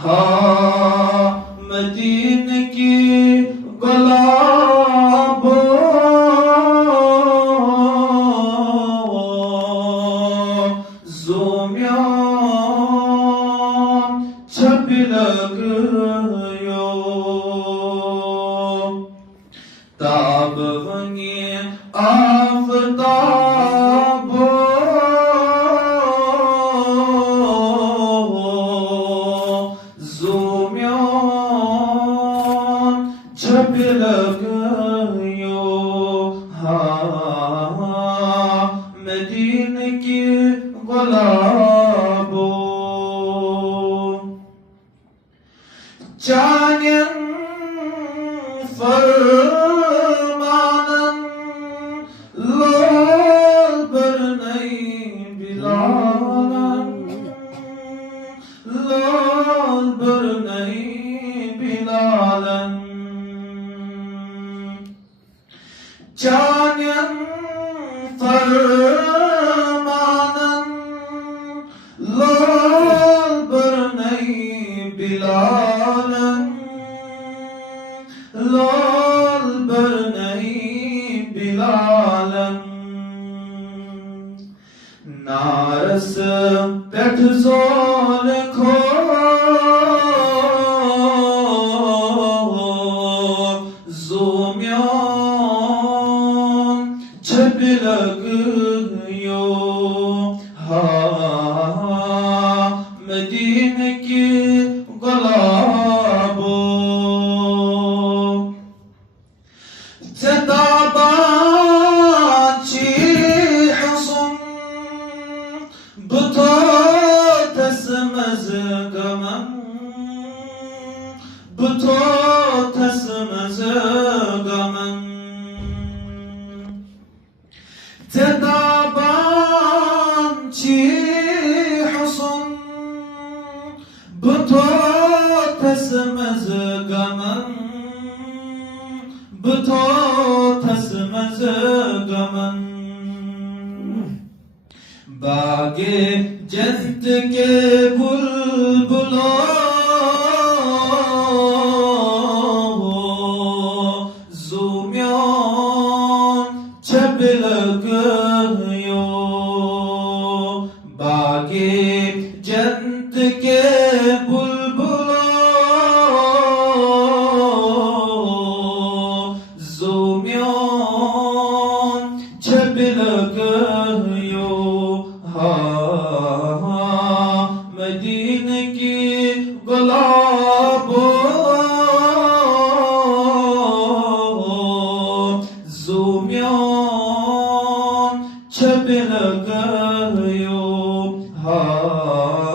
हाँ मदीने की गुलाबों ज़ोम्यान छबिलग यो ताब वंगे आफताबो ज़ोम्यान छबिलग यो हाँ मदीने की गुलाबों चान्यन फरमानन लोल बरनई बिलालन लोल बरनई बिलालन चान्यन फरमानन लोल बरनई बिलालन लोल बरनई बिलालन नारस पेठ जोर खो ज़ोम्यान छबिलग यो हाँ मदीने की गुलाबों जदाबाची हसन बुतो तसमज गमन बुतो तसमज गमन जदाबाची हसन बुतो तसमज गमन बुतो तसमज गमन बागे जंत के बुलबुलों ज़ोम्यान छबिलग यो बागे जंत के बुलबुलों ज़ोम्यान छबिलग यो हाँ मदीने की गुलाबों ज़ोम्यान छबिलग यो हाँ